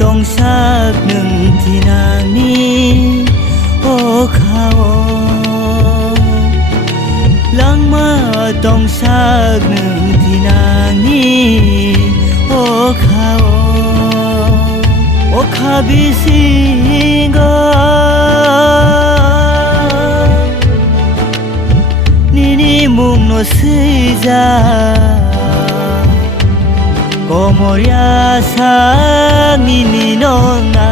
ต้องสักหนึ่งที่นางนี้โอ้เขาหลังมาต้องสักหนึ่งที่นางนี้โอ้เขาโอ้ข้าบิสิงานี่มุงโนสิจาComo ya sang ini nona